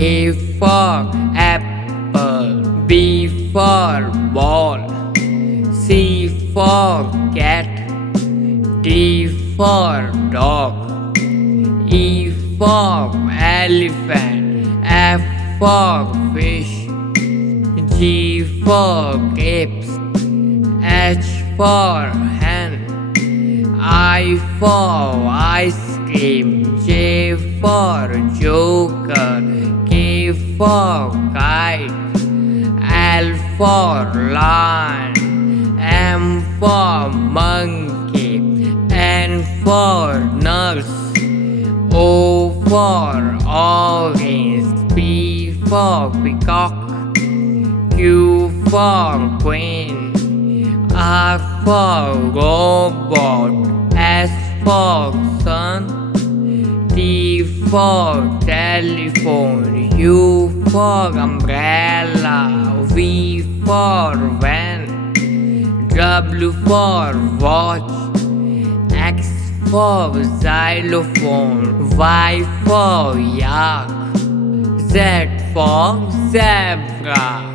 A for apple, B for ball, C for cat, D for dog, E for elephant, F for fish, G for grapes, H for hen, I for ice cream, J for joker, K for kite, L for lion, M for monkey, N for nurse, O for orange, P for peacock, Q for queen, R for robot, S for sun, T for telephone, U for umbrella, V for van, W for watch, X for xylophone, Y for yak, Z for zebra.